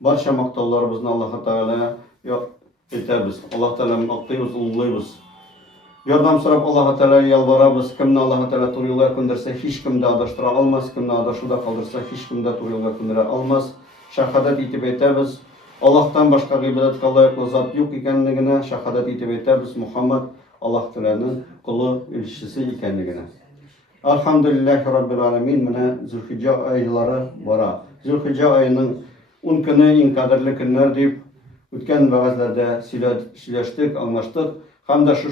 Barcha maqtovlarimizni Alloh taolo etamiz. Alloh taolani maqtaymiz, ulug'laymiz. Yordam so'rab Alloh taologa yalvaramiz. Kimni Alloh taolo to'g'ri yo'lga ko'ndirsa, hech kimni adashtira olmas, kimni adashuvda qoldirsa, hech kimni to'g'ri yo'lga ko'ndira olmas. Shahodat etib aytamiz. Allohdan boshqa ibodatga loyiqli zot yo'q ekanligini shahodat etib aytamiz. Muhammad Alloh taolaning quli, elchisi ekanligini. Alhamdulillahi Rabbil alamin. Mana Zulhijja oylari bora. Zulhijja oyining 10 kuni eng qadrli kunlar deb o'tgan va'zlarda сөйләштек, anglashdik. Hamda şu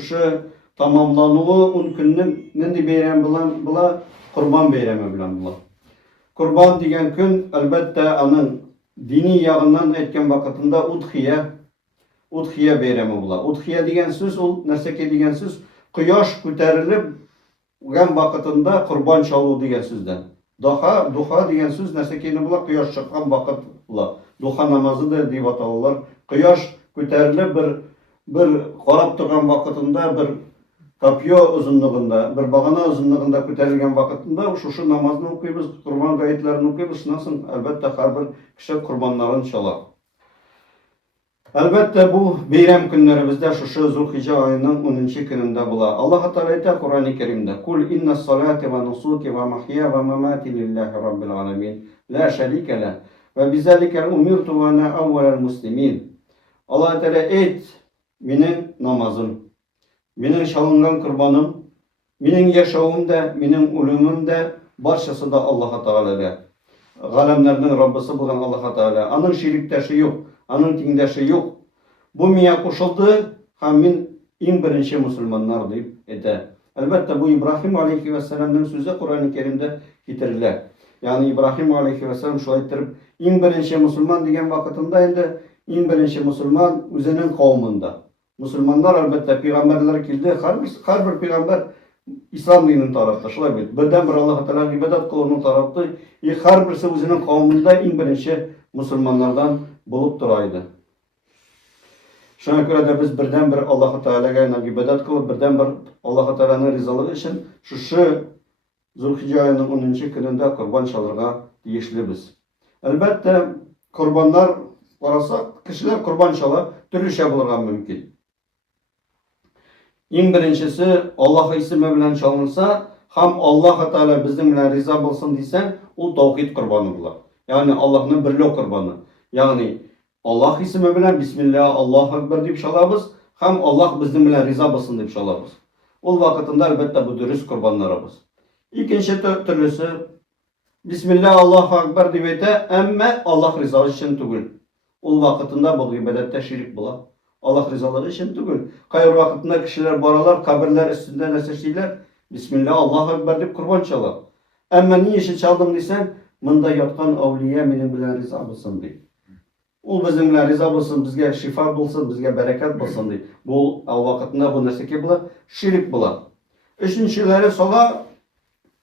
tamamlanуы 10 kunning nindi bayram bilan bular Qurban bayrami bilan bular. Qurban degan kun albatta aning diniy yog'idan aytgan vaqtida udhiya bayrami bular. Udhiya degan so'z ul narsaki degan so'z quyosh ko'tarilib o'gan vaqtida Qurban chalu degan so'zdan. Duha degan so'z narsakini bular quyosh chiqqan vaqt bular. Duha namozi deb atalırlar. Quyosh ko'tarilib bir qarab turgan vaqtida bir kapyo uzunluğunda, bir bagana uzunluğunda ko'tarilgan vaqtida şu namozni o'qiymiz, Qurban g'oyatlarini o'qiymiz. Shundan albatta har bir kishi qurbonlarini chalar. Albatta bu bayram kunlarimizda şu Zulhijja oyining 10 kunida bular. Alloh taolo aytadi Qur'oni Karimda: "Kul inna solati va nusuki va mahya va mamati lillahi robbil alamin, la sharika la va bizalika umirtu va ana awwalul muslimin." Alloh taolo ayt, mening namozim, mening çalıngan qurbanim, mening yaşavimda, mening o'limimda barchasi da Alloh taologa. G'alamlarning Robbisi bo'lgan Alloh taolo. Aning sherikdoshi yo'q, aning tengdoshi yo'q. Bu menga qo'shildi, ham men eng birinchi musulmonlar deb aytadi. Albatta bu İbrahim alayhissalomning so'zi Qur'oni Karimda keltiriladi. Ya'ni İbrahim alayhissalom shu ayttirib, eng birinchi musulmon degan vaqtida endi eng birinchi musulmon o'zining qavmida. Musulmonlar albatta peygamberler keldi. Har bir peygamber İslam dininin tarafta. Şulay bir. Birden bir Allah Teala ibadet kılının tarafta. Har birisi o'zining qavmida eng birinchi musulmonlardan bo'lib turaydı. Şuna göre de biz birden bir Allah Teala'ga ibadet kılıp birden bir Allah Teala'nın rizalığı için şu Zulhijja ayının 10 gününde kurban çalırga deyişlibiz. Elbette kurbanlar arasak kişiler kurban çalar türlü şey bulurgan mümkün. En birincisi Allah ismi bilen çalınsa ham Allah Teala bizim bilen riza bulsun diysen o tavhid kurbanı bular. Yani Allah'ın birliği kurbanı. Yani Allah ismi bilen Bismillah, Allahu Ekber deyip çalabız. Hem Allah bizim bilen riza bulsun deyip çalabız. O vakitinde elbette bu dürüst kurbanlarımız. İkinci türlüsü Bismillah, Allahu Ekber deyip de emme Allah rızası için tügül. O vakitinde bu ibadette şirik bular. Allah rızaları için tügül. Kayır vakitinde kişiler baralar, kabirler üstünde nesirşiler. Bismillah, Allahu Ekber deyip kurban çalar. Emme niye işi çaldım desen, mında yatkan avliye benim bilen rıza bulsun deyip. O bizimle riza bulsun, bizge şifa bulsun, bizge bereket bulsun deyip. Bu vakitinde bu nesiki bular, şirik bular. Üçüncüleri sola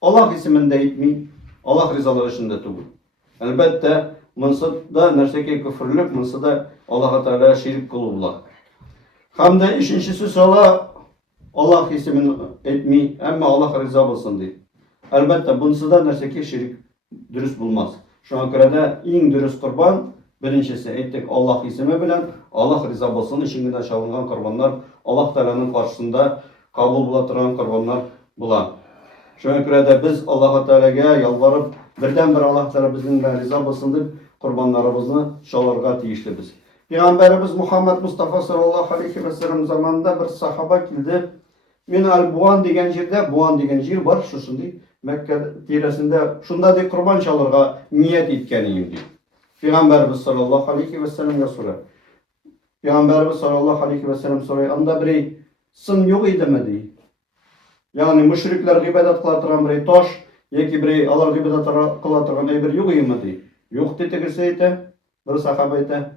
Allah isminde etmeyin, Allah rizaları içinde tügül. Elbette mınsı da nesiki küfürlük, mınsı da Allah Teala şirik kulu bular. Hem de üçüncüsü sola Allah ismini etmeyin, ama Allah riza bulsun deyip. Elbette bunsı da nesiki şirik dürüst bulmaz. Şuna göre de en dürüst kurban birincisi ettik Allah ismi bilen Allah rıza bulsun içinden çalınan kurbanlar Allah Teala'nın karşısında kabul bulatıran kurbanlar bulan. Şuna göre de biz Allah Teala'ya yalvarıp birden bir Allah Teala bizimle rıza bulsun deyip kurbanlarımızı çalarga tiyişlibiz. Peygamberimiz Muhammed Mustafa sallallahu aleyhi ve sellem zamanında bir sahaba geldi. Men al-Buan degen yerde, Buan degen yer var şusunda Mekke tiresinde şunda de kurban çalarga niyet etkeniyim deyip. Peygamberimiz sallallahu aleyhi ve sellem'e sorar. Peygamberimiz sallallahu aleyhi ve sellem sorar. Anda bir sın yok idi mi deyip. Yani müşrikler ibadet kılatıran bir taş, yeki bir Allah ibadet kılatıran bir yok idi mi deyip. Yok dedi ki bir sahaba ite.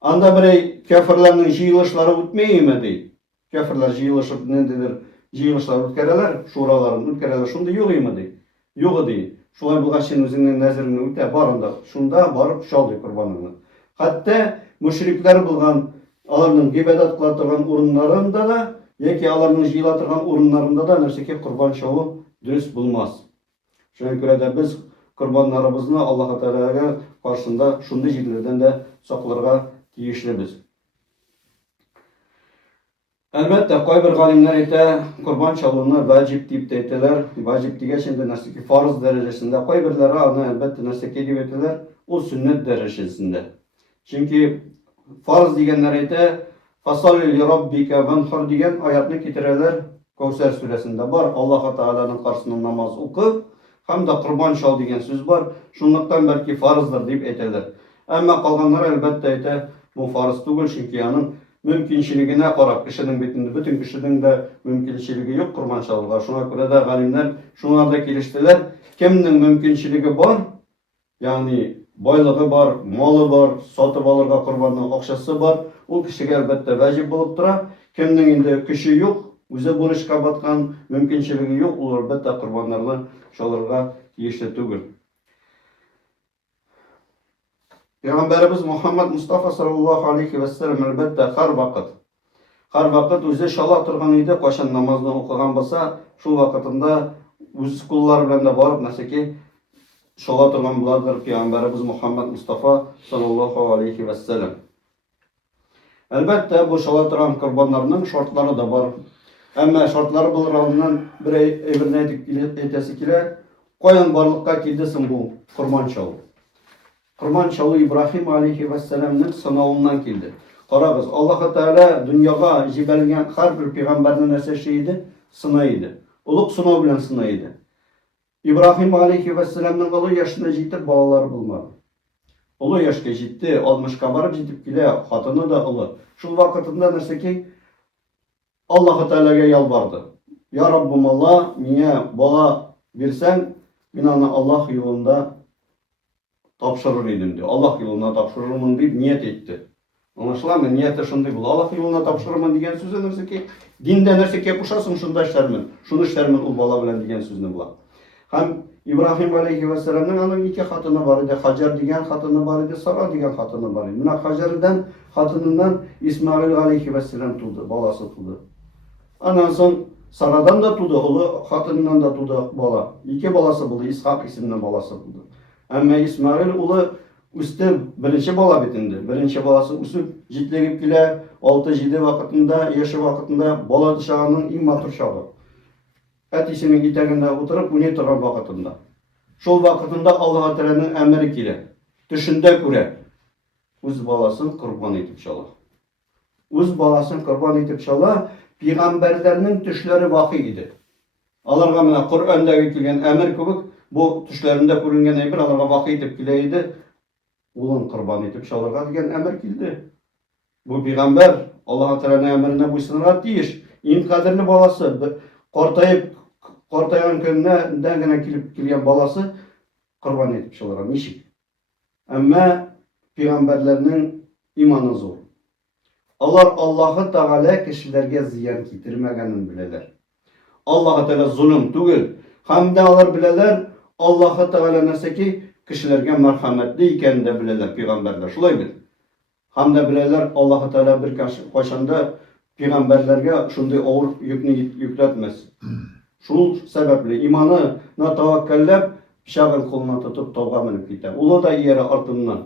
Anda bir kafirlerin jiyilişleri ötmeyi mi deyip. Kafirler jiyilişip nedir? Jiyilişler ötkereler, şuraların ötkereler. Şunda yok idi mi deyip. Yok deyip. Şulay bulgan sen özünün nəzirini öte barında, şunda barıp çaldı kurbanını. Hatta müşrikler bulgan alarının ibadet kılatırgan urunlarında da, yeki alarının jiylatırgan urunlarında da nerseki kurban çalı dürüst bulmaz. Şuna göre de biz kurbanlarımızı Allah Teala'ya karşısında şunday yerlerden de saklarga tiyişlibiz. Elbette koy bir galimler ite kurban çalığını vacip deyip de eteler. Vacip diye şimdi nasıl ki farz derecesinde koy birleri ana elbette nasıl ki deyip eteler o sünnet derecesinde. Çünkü farz diyenler ite fasalli li rabbike venhar diyen ayetini getirirler Kevser suresinde var. Allah Teala'nın karşısında namaz oku hem de kurban çal diyen söz var. Şunluktan belki farzdır deyip eteler. Ama kalganlar elbette ite bu farz değil çünkü yani mümkünçiligine karab kişinin bitinde bütün kişinin de mümkünçiligi yok kurban çalıga. Şuna göre de galimler şuna da geliştiler. Kimnin mümkünçiligi var? Yani boylığı var, malı var, satıp alırga kurbanın akşası var. O kişiye elbette vacip bulup dura. Kimnin indi kişi yok, o'zi bu ishga batgan mümkünçiligi yok. O elbette kurbanlarını çalırga tiyişli tugul. Peygamberimiz Muhammed Mustafa sallallahu aleyhi ve sellem elbette her vakit o'zi shala turgan edi, qachon namozni o'qigan bo'lsa, shu vaqtida o'z qullari bilan da borib nasiki shala turgan bo'lardir Peygamberimiz Muhammed Mustafa sallallahu aleyhi ve sellem. Elbette bu shala turgan qurbonlarning şartları da var. Ama şartları bularından bir evine etesi kile qo'yan barlıkka keldisin bu qurban çalı. Kurban çalı İbrahim aleyhisselam'ın sınavından geldi. Qarabız, Allah Teala dünyaya jiberilgen her bir peygamberinin nesi şeydi? Sınaydı. Uluq sınav bilen sınaydı. İbrahim aleyhisselam'ın ulu yaşına ciddi bağları bulmadı. Ulu yaşka ciddi, 60'ka barıp cidip bile hatını da ulu. Şu vakitinde nesi ki Allah Teala'ya yalvardı. Ya Rabbim Allah, niye bala versen, binanı Allah yolunda tapşırır idim diyor. Allah yoluna tapşırırım deyip niyet etti. Anlaşılan mı? Niyeti şunday buldu. Allah yoluna tapşırırım diyen sözü nerse ki dinde nerse ki yapışasın şunda işlermin. Şunu işlermin ul bala bilen diyen sözünü bula. Hem İbrahim aleyhisselam'ın onun iki hatını var idi. Hacer diyen hatını var idi. Sara diyen hatını var idi. Buna Hacer'den hatınından İsmail aleyhisselam tuldu. Balası tuldu. Ondan sonra Sara'dan da tuldu. Oğlu hatından da tuldu bala. İki balası buldu. İshak isimli balası buldu. Ama İsmail ulu üstü birinci bala bitindi. Birinci balası üstü jitlegip bile 6-7 vakitinde, yaşı vakitinde bala dışağının en matur şağı. Etisinin iteğinde oturup bunu turan vakitinde. Şol vakitinde Allah Teala'nın emri ile düşünde göre öz balasını kurban edip şala. Öz balasını kurban edip şala peygamberlerinin düşleri vahiy idi. Alarga mına Kur'an'da gelgen emir kubuk bu düşlerinde görüngen emir alarga vahiy edip kileydi. Ulun kurban edip şalarga diyen emir kildi. Bu peygamber Allah Teala'nın emrine bu sınırlar deyiş. İn kaderli balası kortayan könüne dengine kilgen balası kurban edip şalarga nişik. Ama peygamberlerinin imanı zor. Allah Teala kişilerge ziyan getirmegenin bileler. Allah Teala zulüm tugul. Hem de alır bileler Allah Teala nese ki kişilerge merhametli iken de bileler peygamberler. Şulay bil. Hem de bileler Allah Teala bir kaşanda peygamberlerge şunday ağır yükünü yükletmez. Şul sebeple imanı na tavakkallep şağın koluna tutup tavga minip gider. Ulu da yere ardından.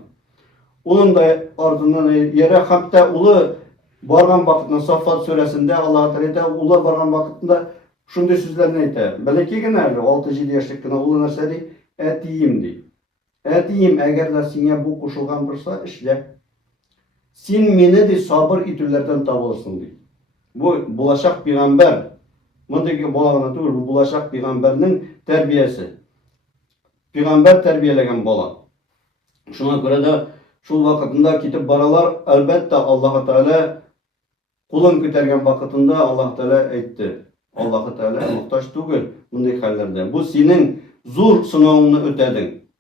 Ulun da ardından yere hatta ulu bargan vakitinde Saffat suresinde Allah Teala ulu bargan vakitinde şunday sözlerini aytır. Belki gene 6-7 yaşlık gene ulu nersedi? Etiyim dey. Etiyim eğer de sine bu koşulgan bursa işle. Sen meni de sabır itürlerden tabılırsın dey. Bu bulaşak peygamber. Mındaki bolağına değil, bu bulaşak peygamberinin terbiyesi. Peygamber terbiyelegen bola. Şuna göre de şu vakitinde kitip baralar elbette Allah Teala kulun kütergen vakitinde Allah Teala etti. Allah Teala muhtaç değil bunday hallerde. Bu senin zor sınavını ötedin.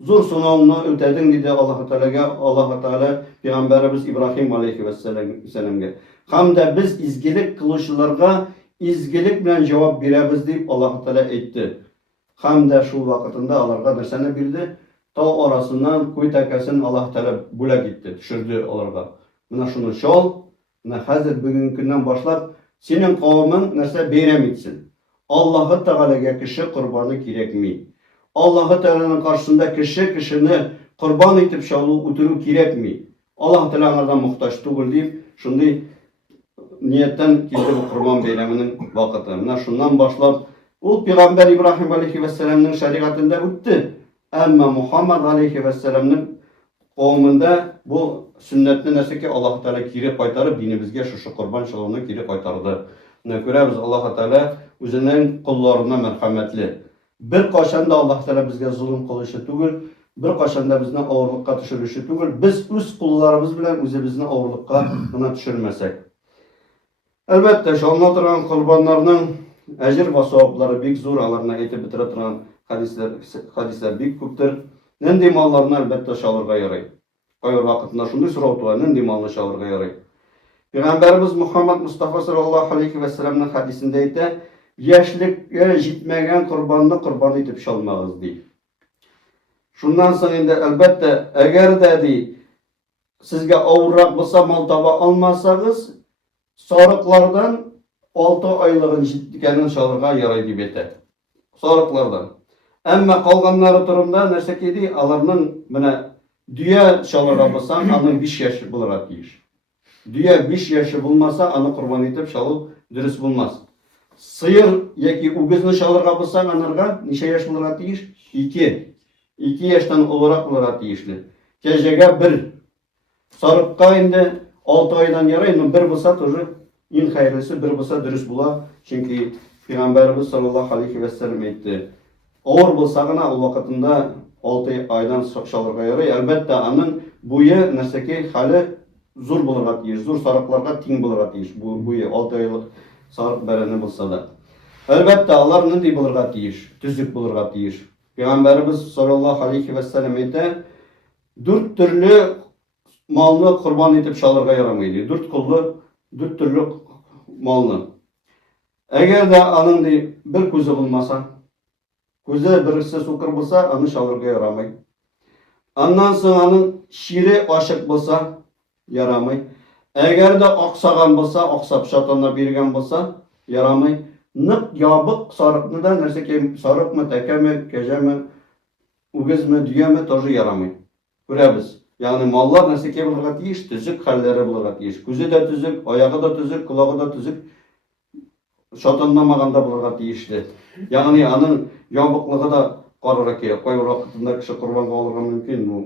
Zor sınavını ötedin dedi Allah Teala'ga. Allah Teala Peygamberimiz İbrahim aleyhisselam'ga. Hem de biz izgilik kılışlarga izgilik bilen cevap beremiz deyip Allah Teala etti. Hem de şu vakitinde alarga dersene bildi. Ta arasından koy takasını Allah Teala bula gitti, düşürdü alarga. Buna şunu şol, buna hazır bugünkünden başlap senin kavmin nerse berem etsin. Allah Teala'ga kişi kurbanı gerekmi. Allahu Teala'nın karşısında kişini kurban etip şalu oturup kirekmi? Allah Teala'dan muhtaç değil deyip şimdi niyetten kildi bu kurban beyleminin vakıtı. Şundan başlap o Peygamber İbrahim Aleyhisselam'ın şeriatında öttü. Ama Muhammed Aleyhisselam'ın kavminde bu sünnetini neyse ki Allah Teala geri kaytarıp dinimizge şu kurban şalını geri kaytardı. Ne görürüz Allah Teala özünün kullarına merhametli. Bir kaçan da Allah Teala bizge zulüm kılışı değil, bir kaçan da bizden ağırlıkka düşürüşü değil. Biz öz kullarımız bilen özümüzün ağırlıkka buna düşürmesek. Elbette şu anlatılan kurbanlarının ecir ve sevapları büyük zor alarına etip bitiren hadisler büyük köptür. Nendi mallarını elbette şalırga yaray. Koyur vakitinde şunday soru tuğa, nendi malını şalırga yaray. Peygamberimiz Muhammed Mustafa sallallahu aleyhi ve sellem'nin hadisinde ise yaşlıkya jitmegen kurbanını kurban etip şalmağız deyip. Şundan sonra indi elbette eğer dedi sizge avurrak bolsa mal taba almazsanız sarıklardan 6 aylığın jitkenin şalırga yaray deyip ete. Sarıklardan. Ama kalganları durumda nerse ki alarının düye şalırga bolsa anın 5 yaşı bulara deyir. Düye 5 yaşı bulmasa anı kurban etip şalı dürüst bulmaz. Sıyır yeki uğuzunu şalırga bolsa anırga neçe yaş bulara deyir? 2. 2 yaştan olarak bulara deyişli. Gecege 1. Sarıkka indi 6 aydan yarayın 1 bolsa tozu en hayırlısı 1 bolsa dürüst bula. Çünkü Peygamberimiz sallallahu aleyhi ve sellem etti. Ağır bolsağına o vakitinde 6 aydan şalırga yaray. Elbette anın buyu nerseki hali zor bulurga deyir. Zor sarıklarga ting bulurga deyir. Buyu 6 aylık sarık bereni bolsa da. Elbette alar nindi bulurga deyir. Tüzük bulurga deyir. Peygamberimiz sallallahu aleyhi ve sellem etti. 4 türlü malını kurban etip şalırga yaramaydı. 4 kullu 4 türlü malını. Eğer de anın bir kuzu bulmasa, kuzu birisi sukır bulsa, anı şalırga yaramay. Ondan sonra anın şiri aşık bulsa, yaramay. Eğer de aksagan bulsa, aksap şatanına birgen bulsa, yaramay. Nık yabık sarıkını da nerse ki sarık mı, teke mi, gece mi, uğuz mu, düğe mi, tozu yaramay. Görebiz. Yani mallar nerse ki bulurga deyiş, tüzük halleri bulurga deyiş. Kuzu da tüzük, ayağı da tüzük, kulağı da tüzük. Şatanlamaganda bulurga deyişti. Yani anın yabıklığı da qarıra ki, koyur vakitinde kişi kurban kalırga mümkün bu.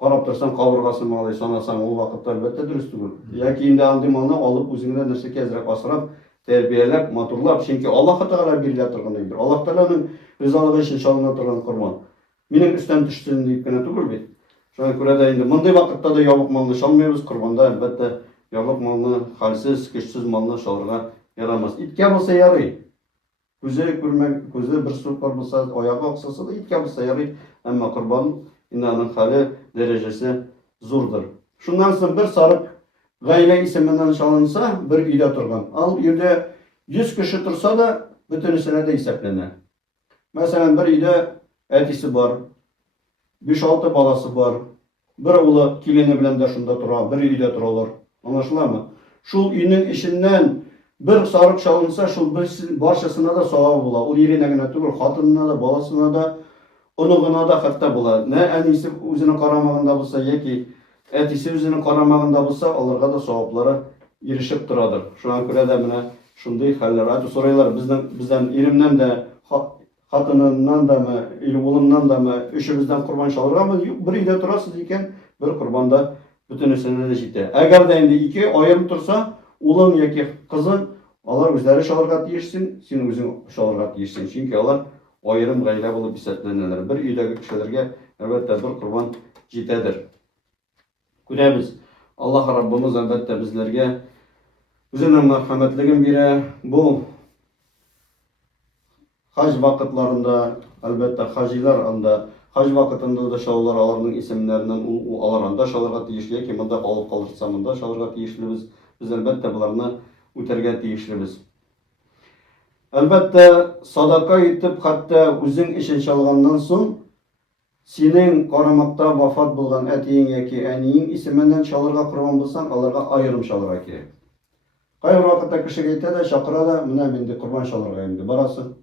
Qarab tursan kaburgası malı sanasan o vakitte elbette dürüst değil. Yaki indi andi malını alıp özüngden nerse kezrek asırap, terbiyelep, maturlap. Çünkü Allah Teala birliğe turganıydır. Allah Teala'nın rızalığı için şalına turgan kurban. Benim üstten düştüğünü deyip gene tugur bit. Şuna göre de indi. Mınday vakitte de yabık malını şalmıyoruz. Kurbanda elbette yabık malını, halsiz, kişsiz malını şalırga yaramaz. İtke bolsa yarый. Көзе bir sopar bolsa, ayağı oksasa da itke bolsa yarый. Ama kurban inanın hali derecesi zordur. Şundan sonra bir sarık gayle isiminden çalınsa bir uyda turgan. Al uyda 100 kişi tursa da bütünüsüne de hesaplanır. Mesela bir uyda etisi var, 5-6 balası var. Bir oğlu kilini bilen de şunda tura, bir uyda turalar. Anlaşılar mı? Şul uyunun işinden bir sarık çalınsa şul barşasına da savabı bula. O yerine gene tugul, hatınına da, balasına da, onuguna da hatta bula. Ne enisi özünün karamağında bulsa, yeki etisi özünün karamağında bulsa, onlarga da savablara erişip duradır. Şu an göre de mine şunday haller. Hadi soraylar bizden irimden de, hatınından da mı, oğlundan da mı, üçümüzden kurban çalırga mı? Bir uyda turasız iken bir kurbanda bütün üstüne de ciddi. Eğer de indi 2 ayrım tursa, oğlun yeki kızın, onlar özleri şalırga deyişsin, sen özün şalırga deyişsin. Çünkü onlar ayrım gayle bulup hissetlenirler. Bir uydaki kişilerge elbette bir kurban ciddidir. Göremiz. Allah Rabbimiz elbette bizlerge özünün merhametligin biri bu hac vakitlarında elbette haciler anda hac vakitinde de şallar alarının isimlerinden alarında şalırga deyişliye ki mında alıp kalırsa mında şalırga deyişlimiz biz elbette bularını öterge deyişlimiz. Elbette sadaka etip hatta özün işin çalgandan soň senin qaramakta vafat bulgan etiyin yeki eniyin isiminden çalırga kurban bulsan alarga ayrım çalırga kerek. Kayır vakitte kişi geyte de şakıra da mine mindi kurban çalırga indi barasın.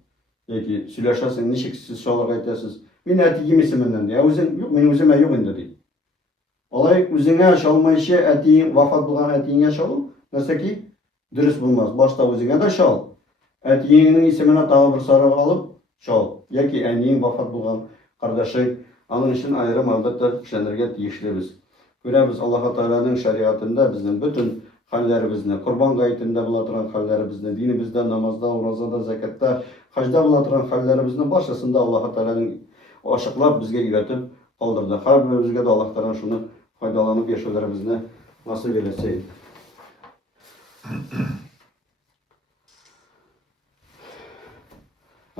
Яки сөйләшәсең, ничек сез шалырга әйтәсез? Мин әти йимисеменнән ди. Үзең юк, мин үземә юк инде ди. Алай үзеңә шалмайчы әтиң вафат булган әтиңә шалу нәрсәки дөрес булмас. Башта үзеңә дә шал. Әтиңнең исеменә тагы бер сарык алып шал. Яки әниң вафат булган кардәшең. Аның өчен аерым албәттә эшләнергә тиешлебез. Күрәбез Аллаһ Тәгаләнең шариатында безнең бөтен хәлләребезне, Корбан гаетендә була торган хәлләребезне, динебездә, намазда, уразада, закатта, хаҗда була торган хәлләребезне барчасында Аллаһ Тәгаләнең ашыклап безгә өйрәтеп калдырды. Һәрберебезгә дә Аллаһ Тәгалә шуны файдаланып яшәүләребезне насыйп эйләсен.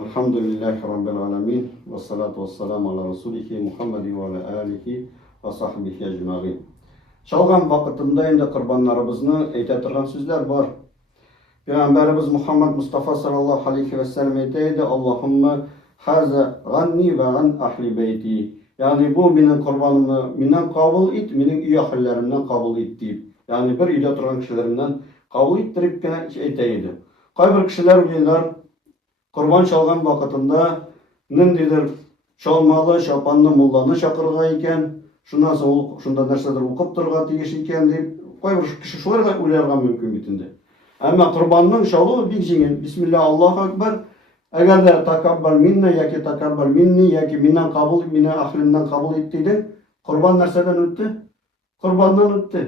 Elhamdülillahi Rabbil Alemin ve salatu ve selamu ala Resulihi Muhammedi ve ala alihi ve sahbihi ecma'in. Çalgan vakitinde indi kurbanlarımızı ayta turgan sözler var. Peygamberimiz Muhammed Mustafa sallallahu aleyhi ve sellem aytaydı. Allahümme haza ganni ve gan ahli beyti. Yani bu benim kurbanımı menden kabul et, benim üye ahillerimden kabul et deyip. Yani bir üyde turgan kişilerimden kabul ettirip aytaydı. Kaybir kişiler bilirler. Kurban çalgan vakitinde nindidir çalmalı, şapanlı mullаны çakırga iken, şundan sonra şunda нәрсәдер укып торырга тиеш икән дип, кайбер кеше шуларга уйларга мөмкин бит инде. Әмма курбанның чалуы бик җиңел. Бисмилlah, Аллаһу акбар. Әгәр дә такаббал минна яки такаббал минни яки миннән кабул, миннән ахлимнән кабул ит диде, курбан нәрсәдән үтте? Курбандан үтте.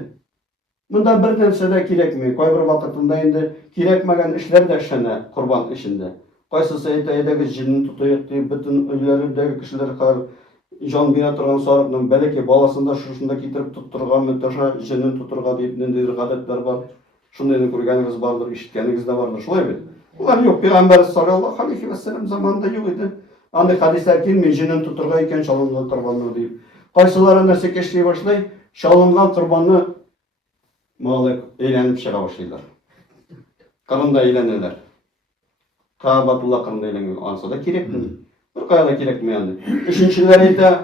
Монда бер нәрсә дә кирәкми. Кайбер вакытында инде кирәкмәгән эшләр дә эшләнә курбан эшендә. Кайсысы әйтәдәге җинне тутыйк дип, бөтен өйләрендәге кешеләр җан бирә торган сарыкның бәләки баласында шушында китереп тоттырган мөтәшә җинне тутырга дип ниндидер гадәтләр бар. Шундый күргәнегез бардыр, ишеткәнегез дә бардыр. Шулай бит. Улар юк, Пәйгамбәр саллаллаһу алейхи ва саллям заманында юк иде. Андый хәдисләр килми, җинне тутырга икән чалынган корбанны дип. Кайсылары нәрсә эшли башлый? Чалынган корбанны малык әйләнеп чыга башлыйлар. Кырында әйләнәләр. Кабатулла кырында әйләнгән ансы да кирәкме? Bir kayda kirekmeyendi. Üçüncüler ise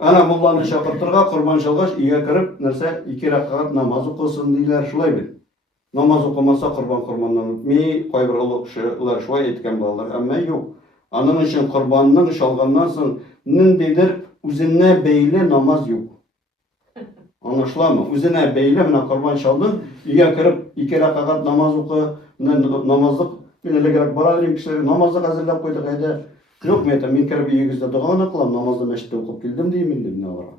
ana mullanı çakırtırga kurban çalgaç iyiye kırıp nerse 2 rakat namaz okusun diyorlar şulay bir. Namaz okumasa kurbandan ötmeyi kaybır ılık şeyler şulay etken bağlar ama yok. Anın için kurbanının çalgandan sonra nindidir üzerine beyle namaz yok. Anlaşılan mı? Üzerine beyle mına kurban çaldın iyiye kırıp 2 rakat namaz oku namazlık binelerek baralıyım kişileri namazlık hazırlayıp koyduk ayda. Yok mu min kirib uyingizda duoni qilib namozda masjidda o'qib keldim deyman deb navara.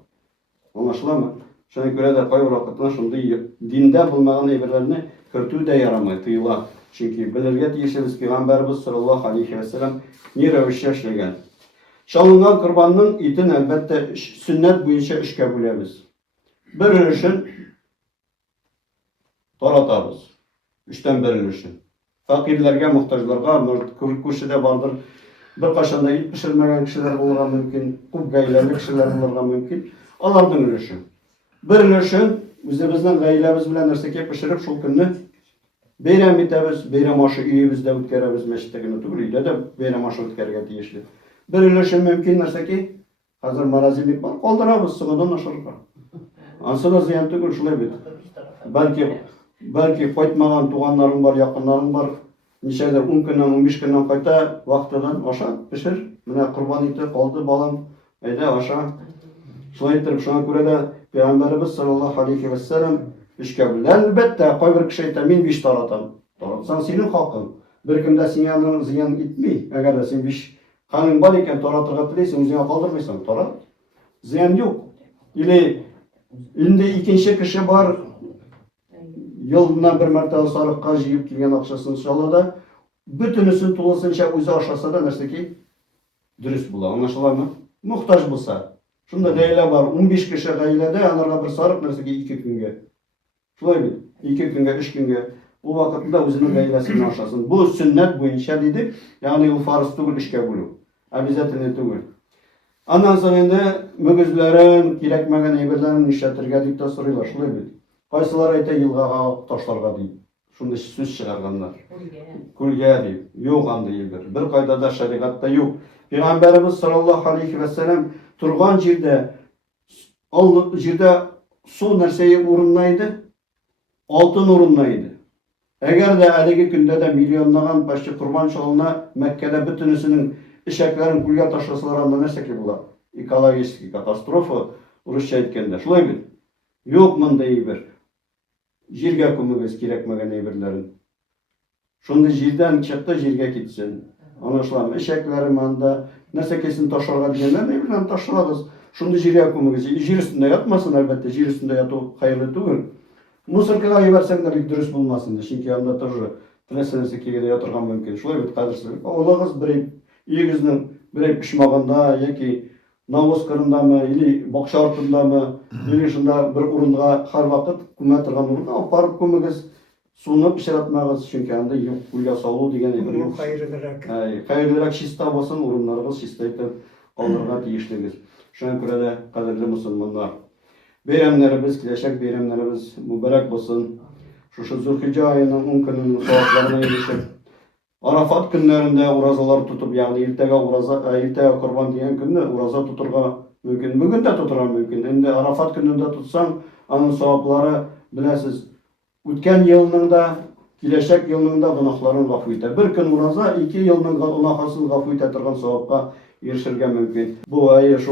Anlaşılamı? Şuna göre de kayber vaqtida shunday dinda bo'lmagan ibarlarni kirituv da yaramay, tiyila. Çünkü bilirge tiyishimiz Peygamberimiz sallallohu alayhi ve sellem ne ravishda ishlagan. Çalıngan kurbanning etini albatta sünnet bo'yicha 3ga bo'lamiz. Bir ulushini taratamiz. 3dan 1 ulushini. Fakirlarga, muhtojlarga, ko'rshida bordir. Bir qaşanda it pişirmegen kişiler bulurga mümkün, kup gaylerli kişiler bulurga mümkün. Alardan ülüşün. Bir ülüşün, bizden gaylemiz bilen nerseke pişirip şol günni beyrem bitemiz, beyrem aşı üyümüzde ütkeremiz meşittekini tügülüyle de beyrem aşı ütkerge tiyişli. Bir ülüşün mümkün nerseki, hazır marazilik var, kaldırabız sıgıdan aşırıqa. Ansı da ziyan tügül şulay bit. Belki koytmagan tuğanların var, yakınların var. Nişedir 10 günden 15 günden kayta vaktidan aşağı pişir. Mine kurban eti kaldı balam. Eyde aşağı. Şuna ettirip şuna göre de Peygamberimiz sallallahu aleyhi ve sellem işkabül. Elbette kayber kişi etamin biş taratan. Taratsan senin hakkın. Bir kimde senin yanına ziyan etmey. Eğer de sen biş kanın var iken taratırga tileysen üzerine kaldırmaysan tarat. Ziyan yok. İle indi ikinci kişi var. Yılına bir mertebe sarıkka jiyip kelgen akşasını çalı da bütünüsün tulasınca özü aşasa da nerseki dürüst bula. Anlaşılar mı? Muhtaç bulsa. Şunda gayle var. 15 kişi gaylede anarga bir sarık nerseki 2 günge. Şulay mı? 2 günge, 3 günge. Bu vakitinde özünün gaylesini aşasın. Bu sünnet boyunca dedik. Yani bu farz tugul işke bulu. Abizatini tugul. Ondan sonra mügüzlerin, kirekmegen eberlerin işletirge dikta soruyorlar. Şulay mı? Kaysalar ayta yılgağa taşlarga deyip, şunda söz çıkarganlar. Kulge deyip, yok andı yıldır. Bir kayda da şeriatta yok. Peygamberimiz sallallahu aleyhi ve sellem turgan jirde su nerseyi urunlaydı, altın urunlaydı. Eğer de haligi günde de milyonlagan başka kurban çalına Mekke'de bütünüsünün işeklerin kulga taşlasalar anda nerse ki bular? Ekologik katastrofa Rusça etkende. Şulay bil. Yok mınday bir. Jirge kumuguz kerekmegen eybirlerin. Şunda jirden çıktı jirge gitsin. Anlaşılan eşeklerim anda nerse kesin taşlarga diyenler ne bileyim taşlarız. Şunda jirge kumuguz. Jir üstünde yatmasın elbette. Jir üstünde yatı hayırlı değil. Мусоркаға ебәрсәң дә бик дөрес булмасын. Чөнки анда тоже теләсәнсе кигедә ятырга мөмкин. Шулай бит кадерсез. Олагыз бер игезнең бер пишмагында яки навоз кырындамы, или бакча артындамы, или шунда бер урынга һәрвакыт күмә торган урынга апарып күмегез. Суны пишратмагыз, чөнки анда юк куя салу дигән бер юк. Hayırlırak. Хайырлырак чиста булсын, урыннарыгыз чиста итеп калдырырга тиешлегез. Шуңа күрә дә кадерле мусламаннар, Beyramlarımız, kileşek beyramlarımız mübarek olsun. Şu Zülhicce ayının 10 gününün sevaplarına erişip, Arafat günlerinde urazalar tutup, yani irtega kurban diyen günde uraza tuturga mümkün. Bugün de tuturga mümkün. Şimdi Arafat gününde tutsan, onun sevapları bilesiz. Ötken yılının da, kileşek yılının da günahların gafı ite. Bir gün uraza, 2 yılının günahasını gafı ite turgan sevapka erişirge mümkün. Bu ayı şu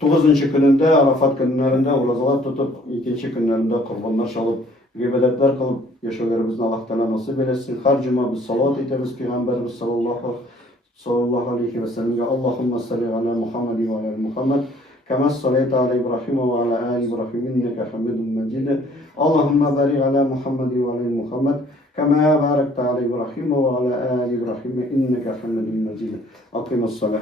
9. gününde Arafat günlerinde urazalar tutup, 2. günlerinde kurbanlar çalıp, ibadetler kılıp yaşalarımızın Allah'tan nasip eylesin. Her cuma biz salat ederiz Peygamberimiz sallallahu aleyhi ve sellem. Allahümme salli ala Muhammed ve ala Muhammed. Kema sallayte ala İbrahim ve ala ali İbrahim inneke hamidun mecid. Allahümme barik ala Muhammed ve ala Muhammed. Kema barakte ala İbrahim ve ala ali İbrahim inneke hamidun mecid. Akimus salah.